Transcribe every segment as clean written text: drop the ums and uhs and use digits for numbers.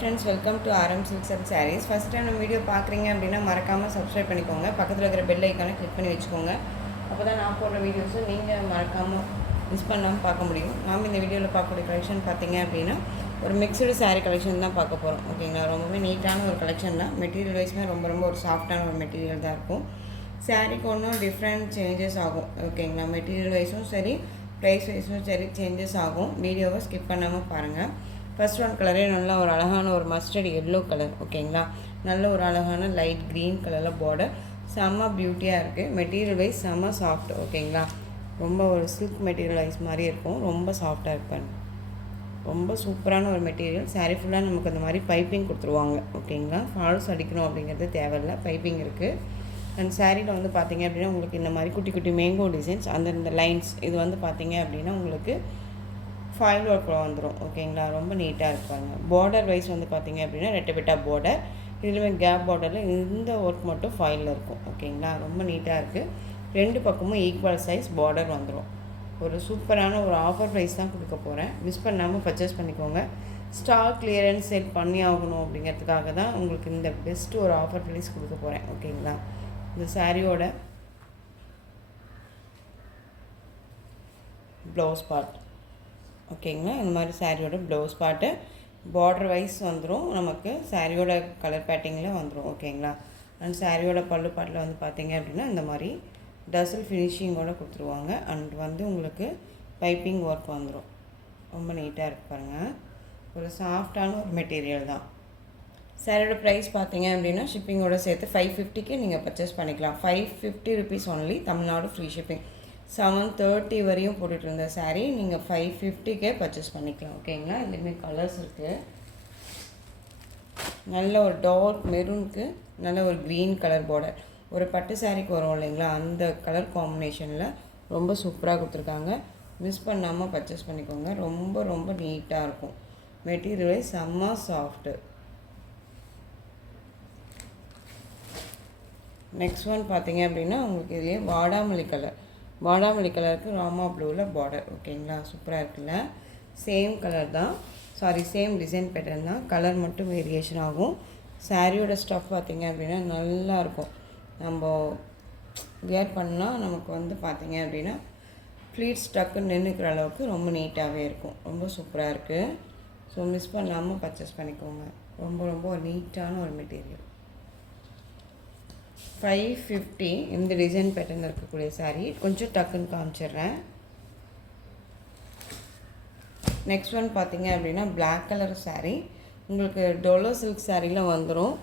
friends, welcome to RM Silks and Sarees. First time நம்ம video பார்க்குறீங்க அப்படின்னா மறக்காமல் சப்ஸ்கிரைப் பண்ணிக்கோங்க. பக்கத்தில் இருக்கிற பெல் ஐக்கானை கிளிக் பண்ணி வச்சுக்கோங்க. அப்போ தான் நான் போடுற வீடியோஸும் நீங்கள் மறக்காமல் மிஸ் பண்ணாமல் பார்க்க முடியும். நாம் இந்த வீடியோவில் பார்க்கக்கூடிய கலெக்ஷன் பார்த்தீங்க அப்படின்னா ஒரு மிக்சடு சாரீ கலெக்ஷன் தான் பார்க்க போகிறோம். ஓகேங்களா, ரொம்பவே நீட்டான ஒரு கலெக்ஷன் தான். மெட்டீரியல் வைஸ்மே ரொம்ப ஒரு சாஃப்டான ஒரு மெட்டீரியல் தான் இருக்கும். சாரீக்கு ஒன்றும் டிஃப்ரெண்ட் சேஞ்சஸ் ஆகும். ஓகேங்களா, மெட்டீரியல் வைஸும் சரி ப்ரைஸ் வைஸும் சரி சேஞ்சஸ் ஆகும். வீடியோவை ஸ்கிப் பண்ணாமல் பாருங்கள். ஃபர்ஸ்ட் ஒன் கலரே நல்ல ஒரு அழகான ஒரு மஸ்டர்ட் எல்லோ கலர். ஓகேங்களா, நல்ல ஒரு அழகான லைட் க்ரீன் கலரில் பார்டர், செம்ம பியூட்டியாக இருக்குது. மெட்டீரியல் வைஸ் செம்ம சாஃப்ட். ஓகேங்களா, ரொம்ப ஒரு சில்க் மெட்டீரியல் வைஸ் மாதிரி இருக்கும். ரொம்ப சாஃப்டாக இருப்பாங்க. ரொம்ப சூப்பரான ஒரு மெட்டீரியல். சாரீ ஃபுல்லாக நமக்கு அந்த மாதிரி பைப்பிங் கொடுத்துருவாங்க. ஓகேங்களா, ஃபால்ஸ் அடிக்கணும் அப்படிங்கிறது தேவையில்லை, பைப்பிங் இருக்குது. அண்ட் சாரியில் வந்து பார்த்திங்க அப்படின்னா உங்களுக்கு இந்த மாதிரி குட்டி குட்டி மேங்கோ டிசைன்ஸ், அந்த லைன்ஸ் இது வந்து பார்த்திங்க அப்படின்னா உங்களுக்கு ஃபாயில் ஒர்க்கில் வந்துடும். ஓகேங்களா, ரொம்ப நீட்டாக இருப்பாங்க. பார்டர் வைஸ் வந்து பார்த்திங்க அப்படின்னா ரெட்டை பார்டர், இதுலேயுமே கேப் பார்டரில் இந்த ஒர்க் மட்டும் ஃபாயிலில் இருக்கும். ஓகேங்களா, ரொம்ப நீட்டாக இருக்குது. ரெண்டு பக்கமும் ஈக்குவல் சைஸ் பார்டர் வந்துடும். ஒரு சூப்பரான ஒரு ஆஃபர் ப்ரைஸ் தான் கொடுக்க போகிறேன். மிஸ் பண்ணாமல் பர்ச்சேஸ் பண்ணிக்கோங்க. ஸ்டாக் கிளியரன்ஸ் செட் பண்ணி ஆகணும் அப்படிங்கிறதுக்காக தான் உங்களுக்கு இந்த பெஸ்ட்டு ஒரு ஆஃபர் ப்ரைஸ் கொடுக்க போகிறேன். ஓகேங்களா, இந்த சாரியோட ப்ளவுஸ் பார்ட். ஓகேங்களா, இந்த மாதிரி சாரியோட ப்ளவுஸ் பார்ட்டு பார்டர் வைஸ் வந்துடும். நமக்கு சாரியோட கலர் பேட்டிங்கில் வந்துடும். ஓகேங்களா, அண்ட் சாரியோட பல்லு பாட்டில் வந்து பார்த்திங்க அப்படின்னா இந்த மாதிரி டசல் ஃபினிஷிங்கோடு கொடுத்துருவாங்க. அண்ட் வந்து உங்களுக்கு பைப்பிங் ஒர்க் வந்துடும். ரொம்ப நீட்டாக இருக்கு பாருங்கள். ஒரு சாஃப்டான ஒரு மெட்டீரியல் தான். சாரியோட ப்ரைஸ் பார்த்தீங்க அப்படின்னா ஷிப்பிங்கோட சேர்த்து 550க்கு நீங்கள் பர்ச்சேஸ் பண்ணிக்கலாம். 550 rupees only, Tamil Nadu free shipping. 730 வரையும் போட்டுட்டு இருந்த சாரீ நீங்கள் 550க்கே பர்ச்சேஸ் பண்ணிக்கலாம். ஓகேங்களா, இதுலேயுமே கலர்ஸ் இருக்குது. நல்ல ஒரு டார்க் மெரூனுக்கு நல்ல ஒரு க்ரீன் கலர் பார்டர், ஒரு பட்டு சாரீக்கு வரும் இல்லைங்களா, அந்த கலர் காம்பினேஷனில் ரொம்ப சூப்பராக கொடுத்துருக்காங்க. மிஸ் பண்ணாமல் பர்ச்சேஸ் பண்ணிக்கோங்க. ரொம்ப நீட்டாக இருக்கும். மெட்டீரியல் செம்ம சாஃப்ட்டு. நெக்ஸ்ட் ஒன் பார்த்தீங்க அப்படின்னா உங்களுக்கு இதுலேயே வாடாமல்லி கலருக்கு ராமா ப்ளூவில் பார்டர். ஓகேங்களா, சூப்பராக இருக்குல்ல. சேம் கலர் தான், சேம் டிசைன் பேட்டர்ன் தான், கலர் மட்டும் வேரியேஷன் ஆகும். சாரியோட ஸ்டஃப் பார்த்திங்க அப்படின்னா நல்லாயிருக்கும். நம்ம வியர் பண்ணால் நமக்கு வந்து பார்த்திங்க அப்படின்னா ஃப்ளீட்ஸ் டக்குன்னு நின்றுக்கிற அளவுக்கு ரொம்ப நீட்டாகவே இருக்கும். ரொம்ப சூப்பராக இருக்குது. ஸோ மிஸ் பண்ணாமல் பர்ச்சேஸ் பண்ணிக்கோங்க. ரொம்ப நீட்டான ஒரு மெட்டீரியல். 550 இந்த டிசைன் பேட்டர்னில் இருக்கக்கூடிய சாரீ கொஞ்சம் டக்குன்னு காமிச்சிடுறேன். நெக்ஸ்ட் ஒன் பார்த்திங்க அப்படின்னா பிளாக் கலர் சாரீ உங்களுக்கு டோலோ சில்க் சாரியில் வந்துடும்.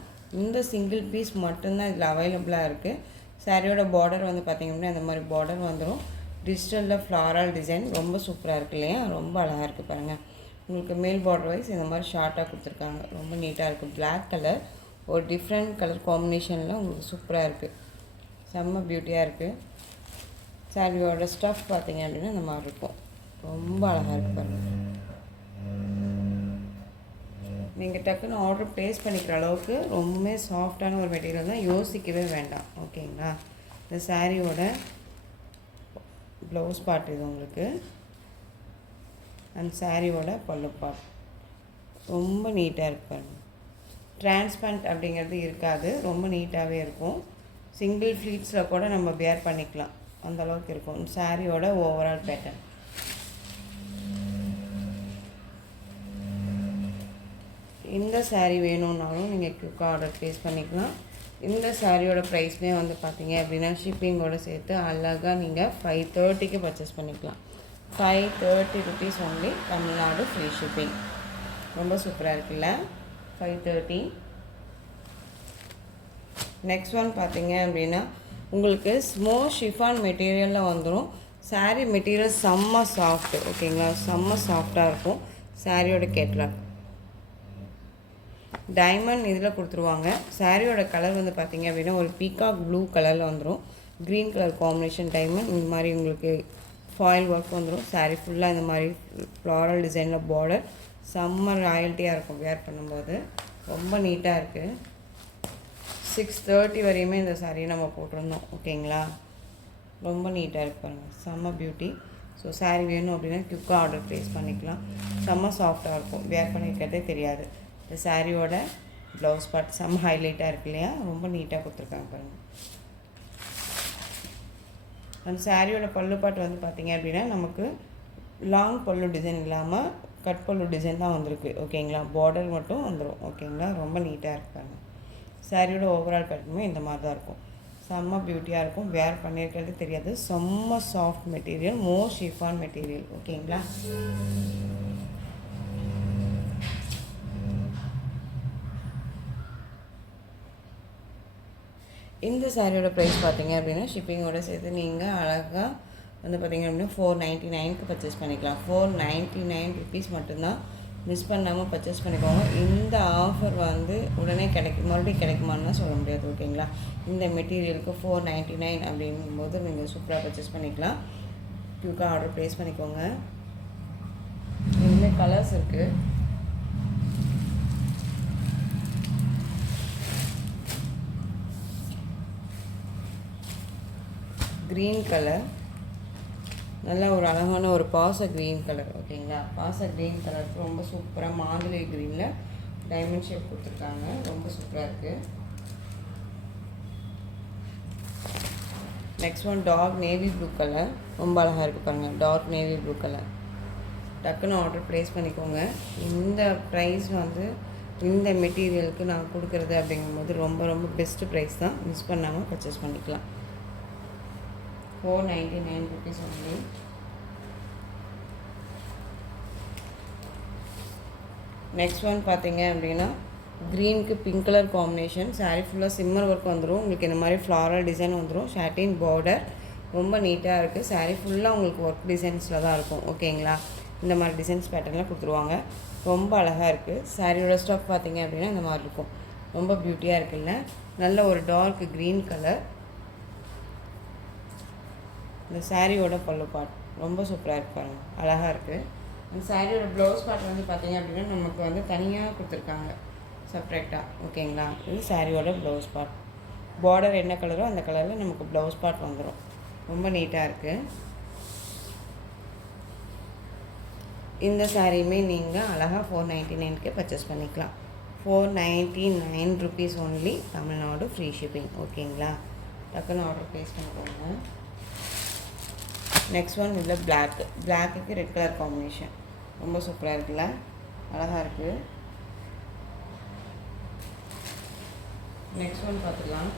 இந்த சிங்கிள் பீஸ் மட்டும்தான் இதில் அவைலபிளாக இருக்குது. சாரியோட பார்டர் வந்து பார்த்திங்க அப்படின்னா இந்த மாதிரி பார்டர் வந்துடும். டிஜிட்டலில் ஃப்ளாரல் டிசைன் ரொம்ப சூப்பராக இருக்குது இல்லையா, ரொம்ப அழகாக இருக்குது பாருங்கள். உங்களுக்கு மேல் பார்டர் வைஸ் இந்த மாதிரி ஷார்ட்டாக கொடுத்துருக்காங்க. ரொம்ப நீட்டாக இருக்குது. பிளாக் கலர் ஒரு டிஃப்ரெண்ட் கலர் காம்பினேஷனில் உங்களுக்கு சூப்பராக இருக்குது. செம்ம பியூட்டியாக இருக்குது. சாரியோட ஸ்டஃப் பார்த்திங்க அப்படின்னா இந்த மாதிரி இருக்கும். ரொம்ப அழகாக இருக்குது பாருங்கள். நீங்கள் டக்குன்னு ஆர்டர் ப்ளேஸ் பண்ணிக்கிற அளவுக்கு ரொம்பவே சாஃப்டான ஒரு மெட்டீரியல் தான், யோசிக்கவே வேண்டாம். ஓகேங்களா, இந்த சாரியோட ப்ளவுஸ் பார்ட் இது உங்களுக்கு, அண்ட் சாரியோட பல்லு பார்ட் ரொம்ப நீட்டாக இருப்பாங்க. டிரான்ஸ்பரண்ட் அப்படிங்கிறது இருக்காது, ரொம்ப நீட்டாகவே இருக்கும். சிங்கிள் ஃப்ளீட்ஸில் கூட நம்ம வியர் பண்ணிக்கலாம், அந்தளவுக்கு இருக்கும் சாரியோட ஓவரால் பேட்டர்ன். இந்த சாரீ வேணும்னாலும் நீங்கள் குயிக்காக ஆர்டர் ப்ளேஸ் பண்ணிக்கலாம். இந்த சாரியோட ப்ரைஸ்மே வந்து பார்த்தீங்க அப்படின்னா ஷிப்பிங்கோடு சேர்த்து அழகாக நீங்கள் 530க்கு பர்ச்சேஸ் பண்ணிக்கலாம். 530 rupees only, Tamil Nadu free shipping. ரொம்ப சூப்பராக இருக்குல்ல, 530. நெக்ஸ்ட் ஒன் பார்த்தீங்க அப்படின்னா உங்களுக்கு ஸ்மோக் ஷிஃபான் மெட்டீரியலில் வந்துடும். சாரீ மெட்டீரியல் செம்ம சாஃப்ட்டு. ஓகேங்களா, செம்ம சாஃப்டாக இருக்கும். சாரியோட கேட்லாக் டைமண்ட் இதில் கொடுத்துருவாங்க. சாரியோட கலர் வந்து பார்த்திங்க அப்படின்னா ஒரு பீகாக் ப்ளூ கலரில் வந்துடும். க்ரீன் கலர் காம்பினேஷன் டைமண்ட் இந்த மாதிரி உங்களுக்கு ஃபாயில் ஒர்க் வந்துடும். சாரீ ஃபுல்லாக இந்த மாதிரி ஃப்ளாரல் டிசைனில் பார்டர் செம்ம ராயல்ட்டியாக இருக்கும் வேர் பண்ணும்போது. ரொம்ப நீட்டாக இருக்குது. 630 வரையுமே இந்த சாரியை நம்ம போட்டிருந்தோம். ஓகேங்களா, ரொம்ப நீட்டாக இருப்பாங்க. செம்ம பியூட்டி. ஸோ சாரீ வேணும் அப்படின்னா குயிக்காக ஆர்டர் ப்ளேஸ் பண்ணிக்கலாம். செம்ம சாஃப்டாக இருக்கும், வேர் பண்ணிக்கிறதே தெரியாது. இந்த சாரியோட ப்ளவுஸ் பார்ட் செம்ம ஹைலைட்டாக இருக்கு இல்லையா, ரொம்ப நீட்டாக கொடுத்துருக்காங்க பாருங்கள். அந்த சாரியோட பல்லு பாட்டு வந்து பார்த்திங்க அப்படின்னா நமக்கு லாங் பல்லு டிசைன் இல்லாமல் கட் பல்லு டிசைன் தான் வந்திருக்கு ஓகேங்களா. பார்டர் மட்டும் வந்துடும் ஓகேங்களா. ரொம்ப நீட்டாக இருக்காங்க. சாரியோட ஓவரால் பேட்டர்னுமே இந்த மாதிரி தான் இருக்கும். செம்ம பியூட்டியாக இருக்கும். வேர் பண்ணியிருக்கிறது தெரியாது. செம்ம soft material, most chiffon material ஓகேங்களா. இந்த சாரியோட ப்ரைஸ் பார்த்தீங்க அப்படின்னா ஷிப்பிங்கோடு சேர்த்து நீங்கள் அழகாக வந்து பார்த்திங்க அப்படின்னா 499க்கு பர்ச்சேஸ் பண்ணிக்கலாம். 499 ருபீஸ் மட்டும்தான். மிஸ் பண்ணாமல் பர்ச்சேஸ் பண்ணிக்கோங்க. இந்த ஆஃபர் வந்து உடனே மறுபடியும் கிடைக்குமான்னு தான் சொல்ல முடியாது ஓகேங்களா. இந்த மெட்டீரியலுக்கு 499 அப்படிங்கும்போது நீங்கள் சூப்பராக பர்ச்சேஸ் பண்ணிக்கலாம். குயிக்காக ஆர்டர் ப்ளேஸ் பண்ணிக்கோங்க. இனிமேல் கலர்ஸ் இருக்குது. க்ரீன் கலர், நல்லா ஒரு அழகான ஒரு பாச க்ரீன் கலர் ஓகேங்களா. பாச க்ரீன் கலருக்கு ரொம்ப சூப்பராக மாதுளை க்ரீனில் டைமண்ட் ஷேப் கொடுத்துருக்காங்க. ரொம்ப சூப்பராக இருக்குது. Next one dark navy blue colour, ரொம்ப அழகாக இருக்குது பாருங்கள். டார்க் நேவி ப்ளூ கலர் டக்குன்னு ஆர்டர் ப்ளேஸ் பண்ணிக்கோங்க. இந்த ப்ரைஸ் வந்து இந்த மெட்டீரியலுக்கு நான் கொடுக்குறது அப்படிங்கும்போது ரொம்ப ரொம்ப பெஸ்ட்டு ப்ரைஸ் தான். மிஸ் பண்ணாமல் பர்ச்சேஸ் பண்ணிக்கலாம். 499 rupees only. நெக்ஸ்ட் ஒன் பார்த்தீங்க அப்படின்னா க்ரீனுக்கு பிங்க் கலர் காம்பினேஷன். சாரீ ஃபுல்லாக சிம்மர் ஒர்க் வந்துடும். உங்களுக்கு இந்த மாதிரி ஃப்ளாரல் டிசைன் வந்துடும். ஷாட்டின் பார்டர் ரொம்ப நீட்டாக இருக்குது. சாரீ ஃபுல்லாக உங்களுக்கு ஒர்க் டிசைன்ஸில் தான் இருக்கும் ஓகேங்களா. இந்த மாதிரி டிசைன்ஸ் பேட்டர்னில் கொடுத்துருவாங்க. ரொம்ப அழகாக இருக்குது. சாரியோட ஸ்டாக் பார்த்தீங்க அப்படின்னா இந்த மாதிரி இருக்கும். ரொம்ப பியூட்டியாக இருக்குல்ல. நல்ல ஒரு டார்க் க்ரீன் கலர். இந்த சாரியோட பல்லு பார்ட் ரொம்ப சூப்பராக இருக்கு பாருங்க, அழகாக இருக்குது. இந்த சாரியோட ப்ளவுஸ் பார்ட் வந்து பார்த்திங்க அப்படின்னா நமக்கு வந்து தனியாக கொடுத்துருக்காங்க செப்ரேட்டாக ஓகேங்களா. இது சாரியோட ப்ளவுஸ் பார்ட். பார்டர் என்ன கலரோ அந்த கலரில் நமக்கு ப்ளவுஸ் பார்ட் வந்துடும். ரொம்ப நீட்டாக இருக்குது. இந்த சாரியுமே நீங்கள் அழகாக 499க்கு பர்ச்சேஸ் பண்ணிக்கலாம். 499 rupees only. Tamil Nadu free shipping ஓகேங்களா. டக்குன்னு ஆர்டர் ப்ளேஸ் பண்ணிக்கோங்க. நெக்ஸ்ட் ஒன் இதில் பிளாக்குக்கு ரெட் கலர் காம்பினேஷன் ரொம்ப சூப்பராக இருக்குல்ல, அழகாக இருக்குது. நெக்ஸ்ட் ஒன் பார்த்துக்கலாம்.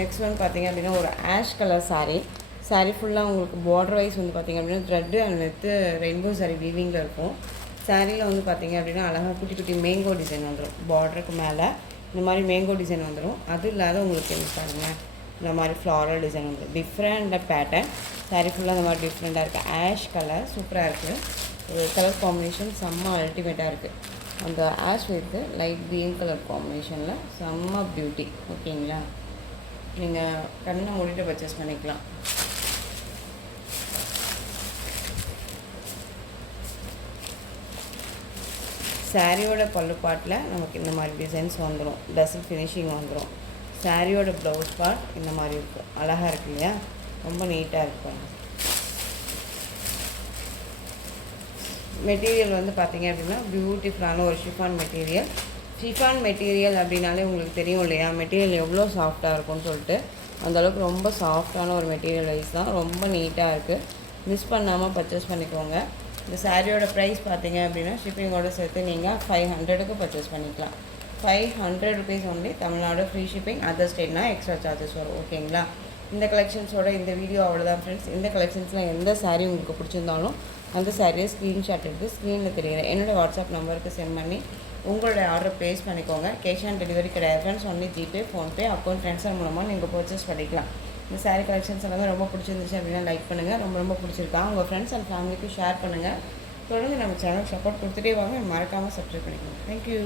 நெக்ஸ்ட் ஒன் பார்த்திங்க அப்படின்னா ஒரு ஆஷ் கலர் சாரீ ஃபுல்லாக உங்களுக்கு பார்டர் வைஸ் வந்து பார்த்திங்க அப்படின்னா thread and with rainbow sari வீவிங்கில் இருக்கும். சாரியில் வந்து பார்த்திங்க அப்படின்னா அழகாக குட்டி குட்டி மேங்கோ டிசைன் வந்துடும். பார்டருக்கு மேலே இந்த மாதிரி மேங்கோ டிசைன் வந்துடும். அது இல்லாத உங்களுக்கு என்ன பாருங்கள், இந்த மாதிரி ஃப்ளாரல் டிசைன் வந்து டிஃப்ரெண்ட் பேட்டர்ன். சாரீ ஃபுல்லாக இந்த மாதிரி டிஃப்ரெண்ட்டாக இருக்குது. ஆஷ் கலர் சூப்பராக இருக்குது. ஒரு கலர் காம்பினேஷன் செம்ம அல்டிமேட்டாக இருக்குது. அந்த ash with light green colour காம்பினேஷனில் செம்ம பியூட்டி ஓகேங்களா. நீங்கள் கண்ணை மூடிட்டு பர்ச்சேஸ் பண்ணிக்கலாம். சாரியோட பல்லு பாட்டில் நமக்கு இந்த மாதிரி டிசைன்ஸ் வந்துடும். டசல் ஃபினிஷிங் வந்துடும். சாரியோட ப்ளவுஸ் பார்ட் இந்த மாதிரி இருக்கும். அழகாக இருக்கு இல்லையா, ரொம்ப நீட்டாக இருக்கும். மெட்டீரியல் வந்து பார்த்திங்க அப்படின்னா பியூட்டிஃபுல்லான ஒரு ஷிஃபான் மெட்டீரியல். ஷிஃபான் மெட்டீரியல் அப்படின்னாலே உங்களுக்கு தெரியும் இல்லையா, மெட்டீரியல் எவ்வளோ சாஃப்டாக இருக்கும்னு சொல்லிட்டு. அந்தளவுக்கு ரொம்ப சாஃப்டான ஒரு மெட்டீரியல் வைஸ் தான். ரொம்ப நீட்டாக இருக்குது. மிஸ் பண்ணாமல் பர்ச்சேஸ் பண்ணிக்கோங்க. இந்த சாரியோட ப்ரைஸ் பார்த்தீங்க அப்படின்னா ஷிப்பிங்கோடு சேர்த்து நீங்கள் 500க்கு பர்ச்சேஸ் பண்ணிக்கலாம். 500 rupees only. Tamil Nadu free shipping. Other ஸ்டேட்னா எக்ஸ்ட்ரா சார்ஜஸ் வரும் ஓகேங்களா. இந்த கலெக்ஷன்ஸோட இந்த வீடியோ அவ்வளோதான் ஃப்ரெண்ட்ஸ். இந்த கலெக்ஷன்ஸில் எந்த சாரீ உங்களுக்கு பிடிச்சிருந்தாலும் அந்த சாரியை ஸ்க்ரீன்ஷாட் எடுத்து ஸ்க்ரீனில் தெரியுற என்னோடய வாட்ஸ்அப் நம்பருக்கு சென்ட் பண்ணி உங்களுடைய ஆர்டர் ப்ளேஸ் பண்ணிக்கோங்க. கேஷ் ஆன் டெலிவரி கிடையாது friends. Only GPay, PhonePe, account transfer மூலமாக நீங்கள் பர்ச்சேஸ் பண்ணிக்கலாம். இந்த சாரீ கலெக்ஷன்ஸ் எல்லாமே ரொம்ப பிடிச்சிருந்துச்சு அப்படின்னா லைக் பண்ணுங்கள். ரொம்ப ரொம்ப பிடிச்சிருக்கா உங்கள் ஃப்ரெண்ட்ஸ் அண்ட் ஃபேமிலிக்கு ஷேர் பண்ணுங்கள். தொடர்ந்து நம்ம சேனல் சப்போர்ட் கொடுத்துட்டே வாங்க. மறக்காமல் சப்ஸ்கிரைப் பண்ணிக்கோங்க. தேங்க்யூ.